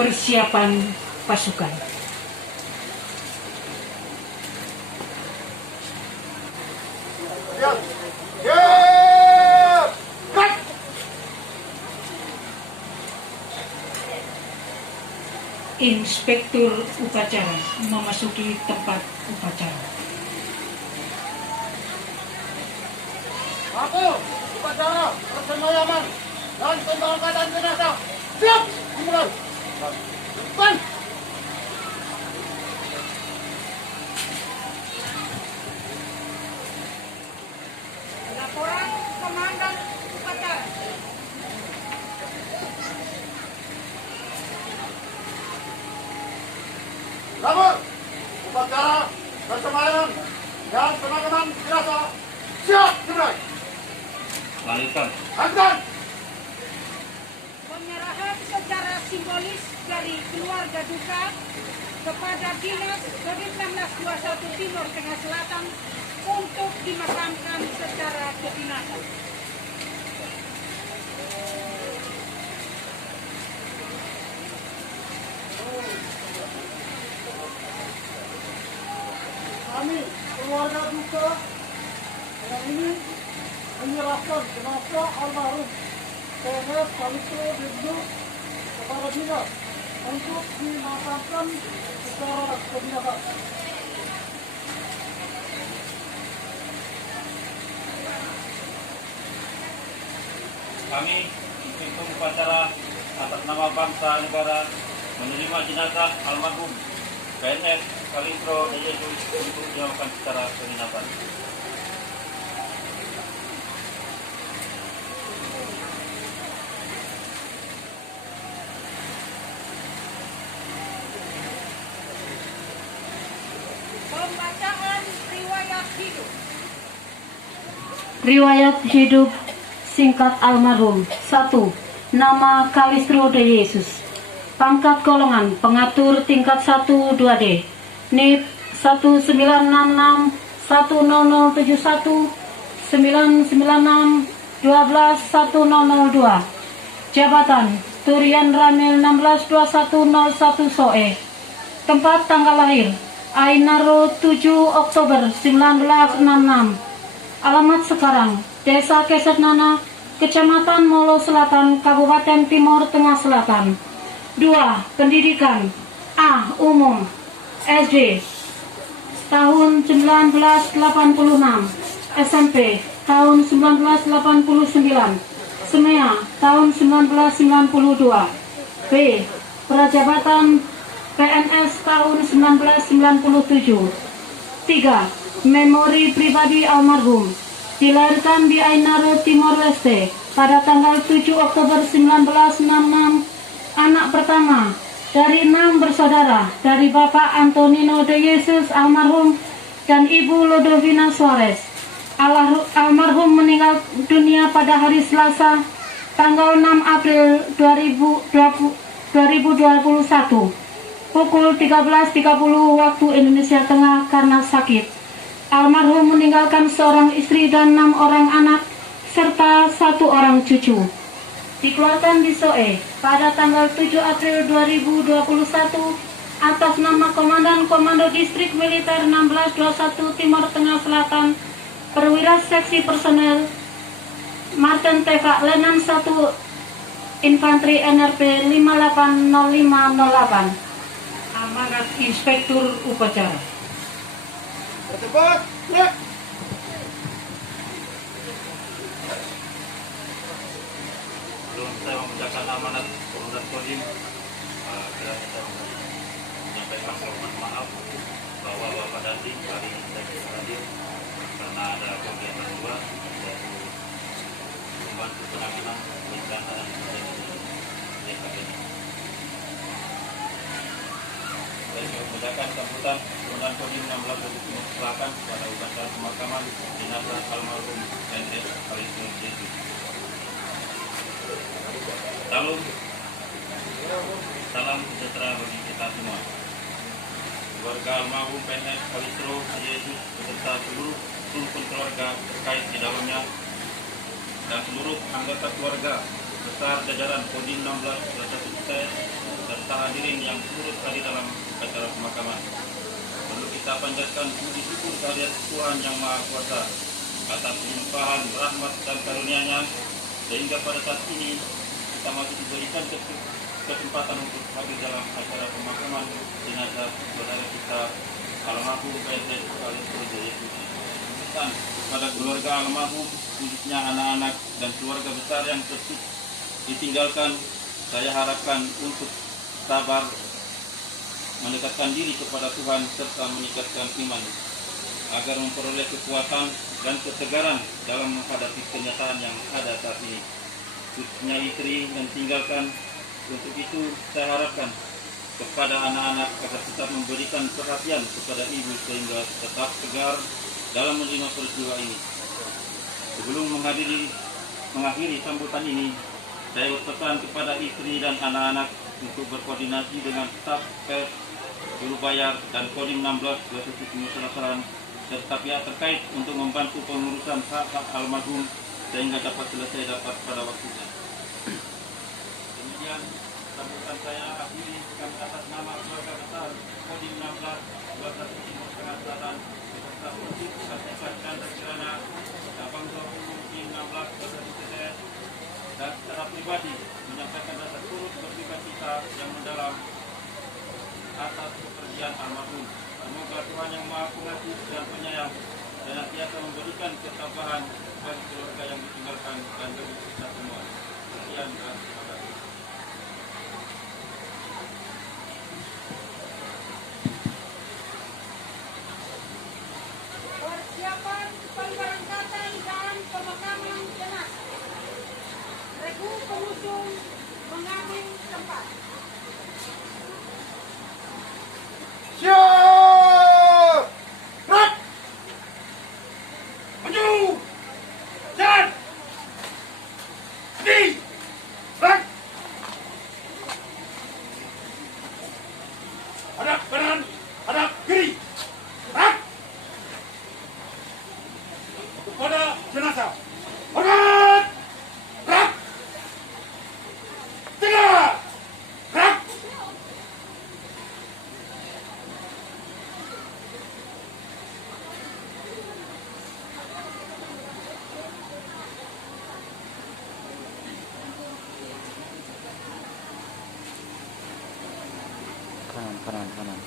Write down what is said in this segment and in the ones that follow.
persiapan pasukan. Inspektur upacara memasuki tempat upacara. Aku, upacara persemayaman dan pembangkatan jenazah siap dimulai. Depan. Laporan komandan upacara. Lapor, upacara persemayaman dan pemakaman jenazah siap dimulai. Lanjutkan. Lanjutkan. Penyerahan secara simbolis dari keluarga duka kepada Dinas COVID-19 21 Timur Tengah Selatan untuk dimakamkan secara kedinasan. Kami keluarga duka yang ini menyerahkan jenazah almarhum PNS Kalistro Debius kepada dinas untuk dimakamkan secara kedinasan. Kami Inspektur Upacara atas nama bangsa negara menerima jenazah almarhum PNS Kalistro Debius untuk dimakamkan secara kedinasan. Pembacaan riwayat hidup. Riwayat hidup singkat almarhum. 1. Nama Kalistro de Jesus. Pangkat golongan pengatur tingkat 1 2D. NIP 1966 10071 996 12 1002. Jabatan Turian Ramil 162101 Soe. Tempat tanggal lahir Ainaro 7 Oktober 1966. Alamat sekarang Desa Kesetnana, Kecamatan Molo Selatan, Kabupaten Timur Tengah Selatan. 2. Pendidikan A. Umum SD tahun 1986, SMP tahun 1989, SEMEA tahun 1992. B. Prajabatan PNS tahun 1997. 3. Memori pribadi almarhum. Dilahirkan di Ainaro, Timor Leste pada tanggal 7 Oktober 1966. Anak pertama dari 6 bersaudara dari Bapak Antonino de Jesus almarhum dan Ibu Lodovina Suarez. Almarhum meninggal dunia pada hari Selasa tanggal 6 April 2021 pukul 13.30 waktu Indonesia Tengah karena sakit. Almarhum meninggalkan seorang istri dan 6 orang anak serta 1 orang cucu. Dikeluarkan di Soe pada tanggal 7 April 2021 atas nama Komandan Komando Distrik Militer 1621 Timur Tengah Selatan, Perwira Seksi Personel Martin TK Lenan 1 Infanteri NRP 580508. Amanat Inspektur Upacara. Bertempat, ya. Sebelum saya membacakan amanat Komandan Kodim, kiranya saya menyampaikan permohonan maaf bahwa Bapak Dandim hari ini tidak bisa hadir karena ada kegiatan luar, yaitu membantu penanganan bencana dan desa ini. Saya juga membacakan sambutan Komandan Kodim 16 Selatan pada upacara pemakaman jenazah almarhum PNS Kalistro Debius. Salam sejahtera bagi kita semua. Keluarga almarhum PNS Kalistro Debius beserta seluruh keluarga terkait di dalamnya dan seluruh anggota keluarga besar jajaran Kodim 16 serta hadir turut hadir dalam acara pemakaman. Perlu kita panjatkan puji syukur kehadirat Tuhan Yang Maha Kuasa atas limpahan rahmat dan karunia-Nya, sehingga pada saat ini kita masih diberikan kesempatan untuk hadir dalam acara pemakaman jenazah saudara kita almarhum PSS Kalisprojo Yesus. Pesan kepada keluarga almarhum, khususnya anak-anak dan keluarga besar yang ditinggalkan, saya harapkan untuk sabar, mendekatkan diri kepada Tuhan serta meningkatkan iman agar memperoleh kekuatan dan ketegaran dalam menghadapi kenyataan yang ada saat ini, khususnya istri yang tinggalkan. Untuk itu saya harapkan kepada anak-anak agar tetap memberikan perhatian kepada ibu sehingga tetap tegar dalam menerima peristiwa ini. Sebelum mengakhiri sambutan ini, saya berpesan kepada istri dan anak-anak untuk berkoordinasi dengan staf pers, juru bayar, dan Kodim 16 Pemusaran serta pihak terkait untuk membantu pengurusan hak almarhum sehingga dapat selesai pada waktunya. Kemudian sambutan saya akhiri dengan atas nama keluarga besar Kodim 16 Timur Tengah Selatan beserta Unit Kasihkan dan Kirana Cabang Kodim 16 TTS, dan secara pribadi menyampaikan rasa turut berduka cita yang mendalam atas kepergian almarhum. Semoga Tuhan Yang Maha Pengasih dan Penyayang senantiasa memberikan ketabahan bagi keluarga yang ditinggalkan dan bagi kita semua. Sekian dan terima kasih. Persiapan pemberangkatan dan pemakaman jenazah. Regu pengusung mengambil tempat. Siap! Gerak! Maju! Jalan! Di! Gerak! Hadap kanan, hadap kiri. Gerak! Kepada jenazah. Hormat! Gerak! Tegak! Gerak! kanan.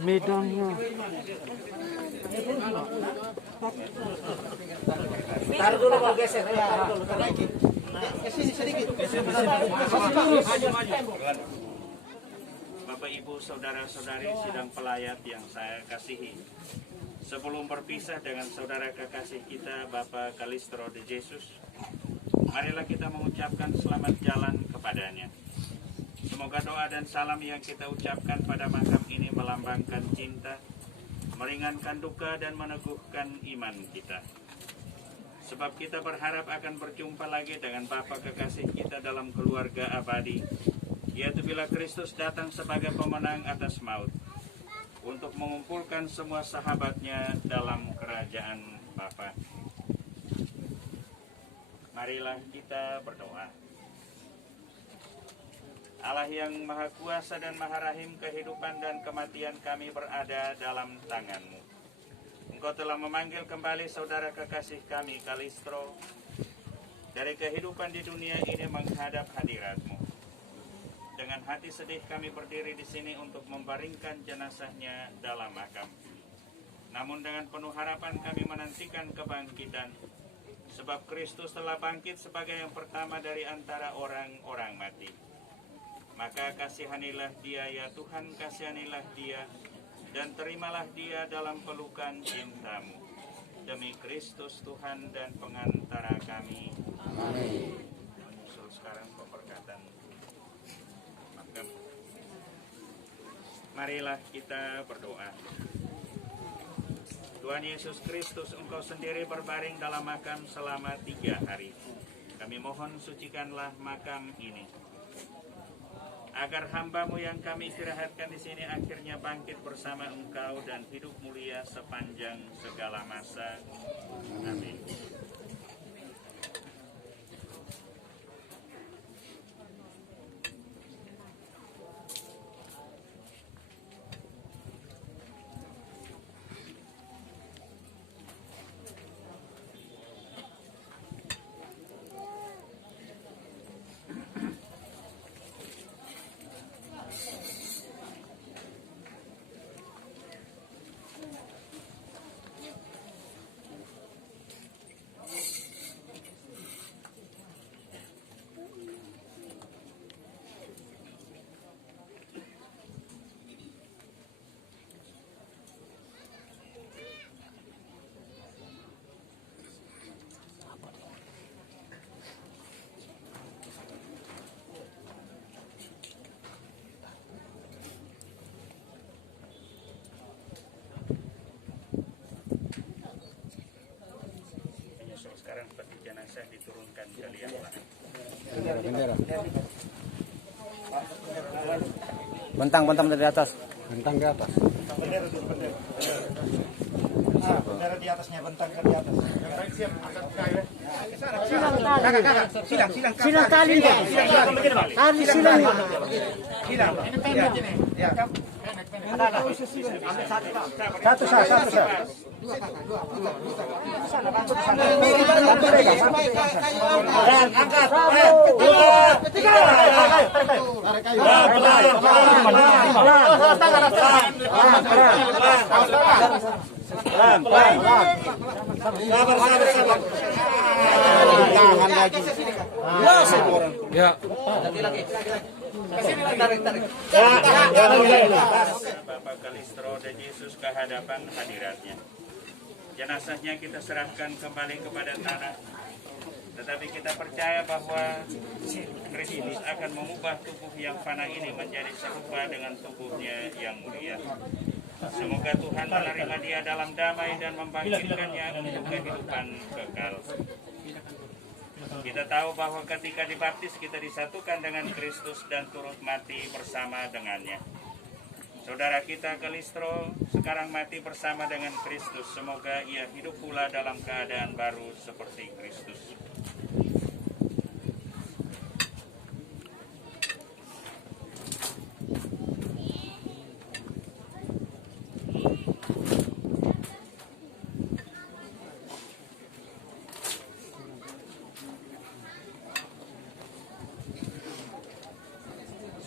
Medannya. Taruh dulu Pak, geser ya. Taruh dulu. Ke sini sedikit. Bapak, Ibu, saudara-saudari sidang pelayat yang saya kasihi. Sebelum berpisah dengan saudara kekasih kita, Bapak Calistro de Jesus, marilah kita mengucapkan selamat jalan kepadanya. Semoga doa dan salam yang kita ucapkan pada makam ini melambangkan cinta, meringankan duka dan meneguhkan iman kita. Sebab kita berharap akan berjumpa lagi dengan Bapa kekasih kita dalam keluarga abadi, yaitu bila Kristus datang sebagai pemenang atas maut, untuk mengumpulkan semua sahabatnya dalam kerajaan Bapa. Marilah kita berdoa. Allah yang Maha Kuasa dan Maha Rahim, kehidupan dan kematian kami berada dalam tangan-Mu. Engkau telah memanggil kembali saudara kekasih kami, Calistro, dari kehidupan di dunia ini menghadap hadirat-Mu. Dengan hati sedih kami berdiri di sini untuk membaringkan jenazahnya dalam makam. Namun dengan penuh harapan kami menantikan kebangkitan, sebab Kristus telah bangkit sebagai yang pertama dari antara orang-orang mati. Maka kasihanilah dia, ya Tuhan, kasihanilah dia, dan terimalah dia dalam pelukan cinta-Mu. Demi Kristus Tuhan dan pengantara kami. Amin. Menyusul sekarang pemberkatan makam. Marilah kita berdoa. Tuhan Yesus Kristus, Engkau sendiri berbaring dalam makam selama 3 hari. Kami mohon sucikanlah makam ini, agar hamba-Mu yang kami istirahatkan di sini akhirnya bangkit bersama Engkau dan hidup mulia sepanjang segala masa. Amin. Sekarang peti jenazah diturunkan ke liang lahat. Bentang dari atas. Bentang di atas. Bendera dulu, bendera. Bendera di atasnya, bentang ke di atas. Siap, silang tali. Satu sah. Dan angkat. 2, 3. Sabar. Tahan lagi. Ya. Tarik. Bapak Calistro de Jesus ke hadapan hadiratnya. Jenazahnya kita serahkan kembali kepada tanah. Tetapi kita percaya bahwa Kristus akan mengubah tubuh yang fana ini menjadi serupa dengan tubuhnya yang mulia. Semoga Tuhan menerima dia dalam damai dan membangkitkannya untuk kehidupan kekal. Kita tahu bahwa ketika dibaptis kita disatukan dengan Kristus dan turut mati bersama dengannya. Saudara kita Calistro sekarang mati bersama dengan Kristus. Semoga ia hidup pula dalam keadaan baru seperti Kristus.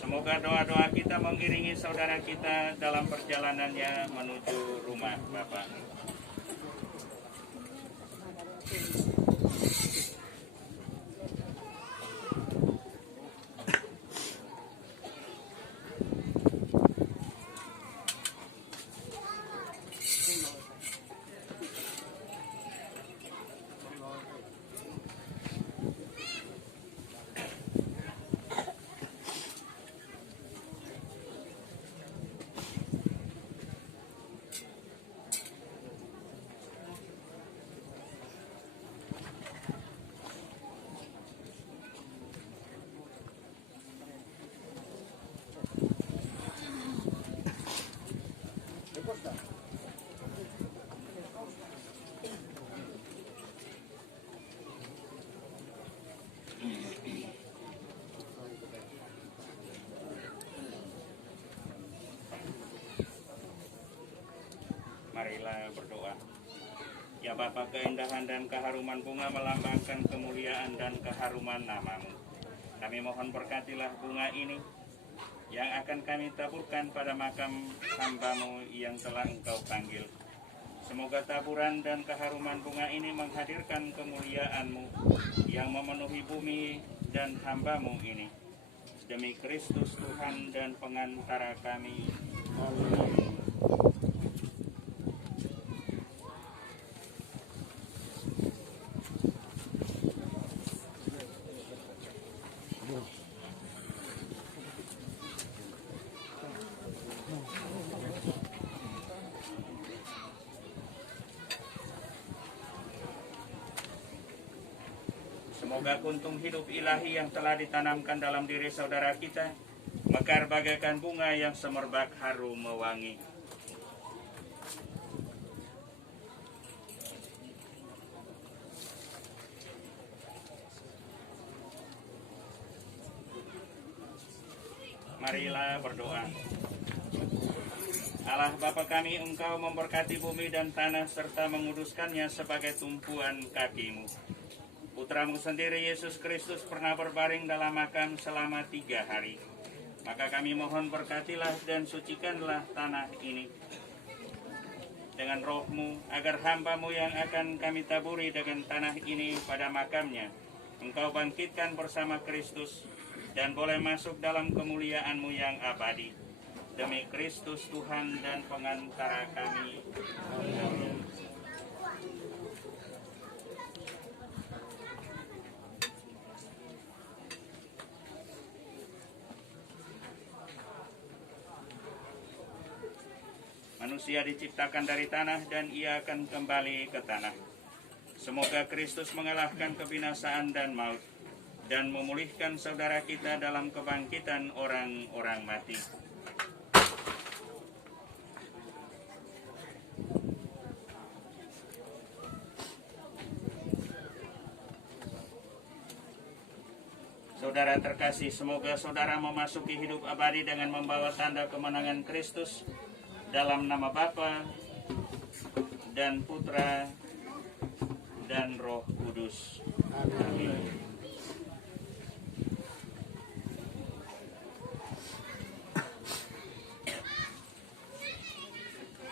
Semoga doa-doa kita mengiringi saudara kita dalam perjalanannya menuju rumah Bapa. Marilah berdoa. Ya Bapa, keindahan dan keharuman bunga melambangkan kemuliaan dan keharuman nama-Mu. Kami mohon berkatilah bunga ini yang akan kami taburkan pada makam hamba-Mu yang telah Engkau panggil. Semoga taburan dan keharuman bunga ini menghadirkan kemuliaan-Mu yang memenuhi bumi dan hamba-Mu ini. Demi Kristus Tuhan dan pengantara kami. Amin. Semoga kuntung hidup ilahi yang telah ditanamkan dalam diri saudara kita mekar bagaikan bunga yang semerbak harum mewangi. Marilah berdoa. Allah Bapa kami, Engkau memberkati bumi dan tanah serta menguduskannya sebagai tumpuan kaki-Mu. Putra-Mu sendiri Yesus Kristus pernah berbaring dalam makam selama 3 hari. Maka kami mohon berkatilah dan sucikanlah tanah ini dengan roh-Mu, agar hamba-Mu yang akan kami taburi dengan tanah ini pada makamnya, Engkau bangkitkan bersama Kristus dan boleh masuk dalam kemuliaan-Mu yang abadi. Demi Kristus Tuhan dan pengantara kami. Amin. Manusia diciptakan dari tanah dan ia akan kembali ke tanah. Semoga Kristus mengalahkan kebinasaan dan maut dan memulihkan saudara kita dalam kebangkitan orang-orang mati. Saudara terkasih, semoga saudara memasuki hidup abadi dengan membawa tanda kemenangan Kristus dalam nama Bapa dan Putra dan Roh Kudus. Amin.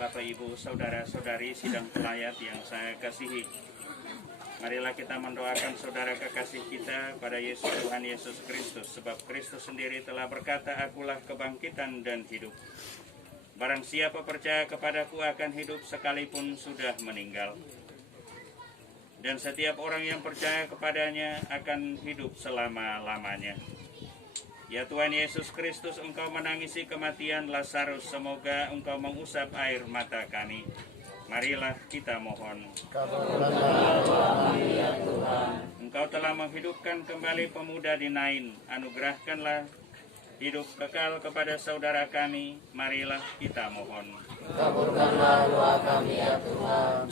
Bapak, Ibu, saudara-saudari sidang pelayat yang saya kasihi, marilah kita mendoakan saudara kekasih kita pada Yesus Tuhan Yesus Kristus, sebab Kristus sendiri telah berkata, "Akulah kebangkitan dan hidup. Barang siapa percaya kepadaku akan hidup sekalipun sudah meninggal. Dan setiap orang yang percaya kepadanya akan hidup selama-lamanya." Ya Tuhan Yesus Kristus, Engkau menangisi kematian Lazarus, semoga Engkau mengusap air mata kami. Marilah kita mohon. Engkau telah menghidupkan kembali pemuda di Nain, anugerahkanlah hidup kekal kepada saudara kami. Marilah kita mohon. Kabulkanlah doa kami ya Tuhan.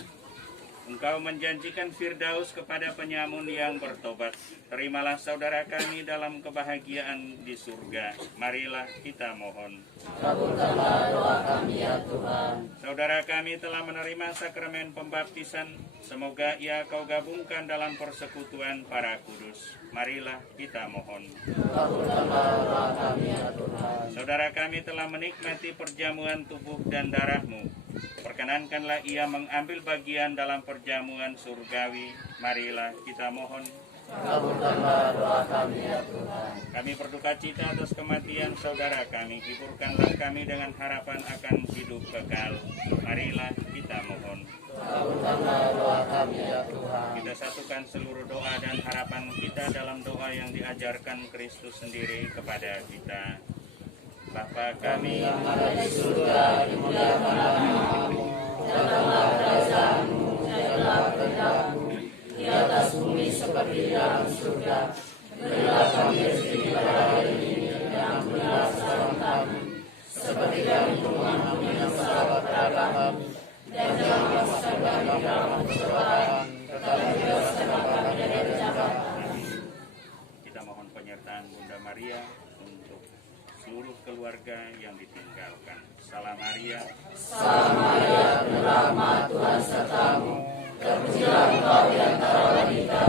Engkau menjanjikan Firdaus kepada penyamun yang bertobat. Terimalah saudara kami dalam kebahagiaan di surga. Marilah kita mohon. Kabulkanlah doa kami ya Tuhan. Saudara kami telah menerima sakramen pembaptisan. Semoga ia kau gabungkan dalam persekutuan para kudus. Marilah kita mohon. Kabulkanlah doa kami ya Tuhan. Saudara kami telah menikmati perjamuan tubuh dan darah-Mu. Perkenankanlah ia mengambil bagian dalam perjamuan surgawi. Marilah kita mohon. Kabulkanlah doa kami ya Tuhan. Kami berduka cita atas kematian saudara kami. Hiburkanlah kami dengan harapan akan hidup kekal. Marilah kita mohon. Kabulkanlah doa kami ya Tuhan. Kita satukan seluruh doa dan harapan kita dalam doa yang diajarkan Kristus sendiri kepada kita. Bapa kami Yang ada di surga, dimuliakanlah namamu. Datanglah kerajaanmu, jadilah kehendak-mu di atas bumi seperti di dalam surga. Berilah kami rezeki pada hari ini, dan ampunilah kesalahan kami, seperti kami pun mengampuni yang bersalah kepada kami. Dan jangan memasukkan kami dalam pencobaan, tetapi bebaskanlah kami dari jahat. kita mohon penyertaan Bunda Maria untuk seluruh keluarga yang ditinggalkan. Salam Maria. Salam Maria, berrahmat Tuhan sertamu. Terpujilah engkau di antara wanita,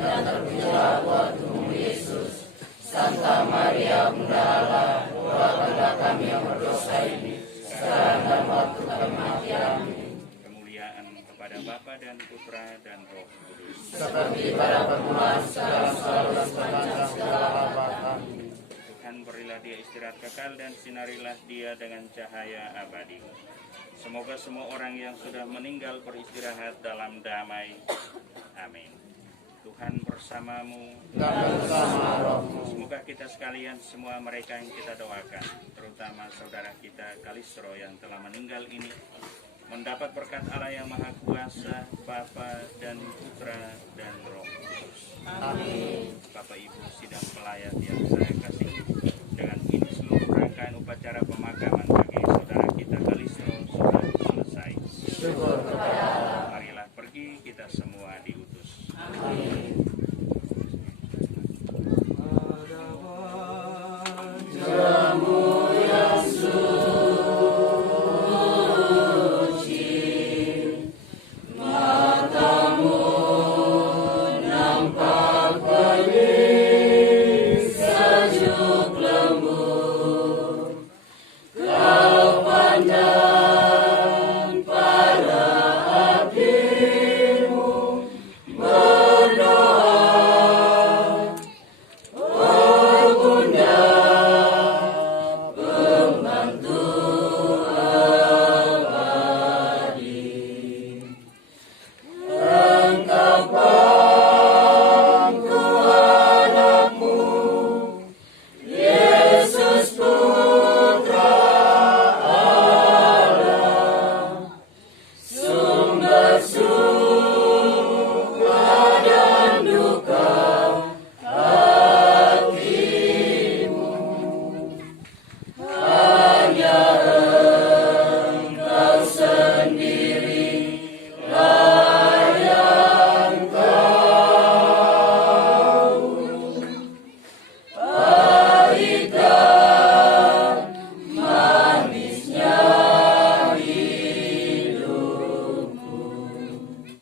dan terpujilah buah tubuhmu Yesus. Santa Maria, Bunda Allah, doakanlah kami yang berdosa ini, sekarang dan waktu kematian kami. Kemuliaan kepada Bapa dan Putra dan Roh Kudus. Seperti pada permulaan, sekarang selalu dan sepanjang segala abad. Amin. Tuhan berilah dia istirahat kekal dan sinarilah dia dengan cahaya abadi. Semoga semua orang yang sudah meninggal beristirahat dalam damai. Amin. Tuhan bersamamu. Dan bersama rohmu. Semoga kita sekalian, semua mereka yang kita doakan, terutama saudara kita Kalistro yang telah meninggal ini, mendapat berkat Allah yang Maha Kuasa, Bapa dan Putra dan Roh Kudus. Amin. Bapak Ibu sidang pelaku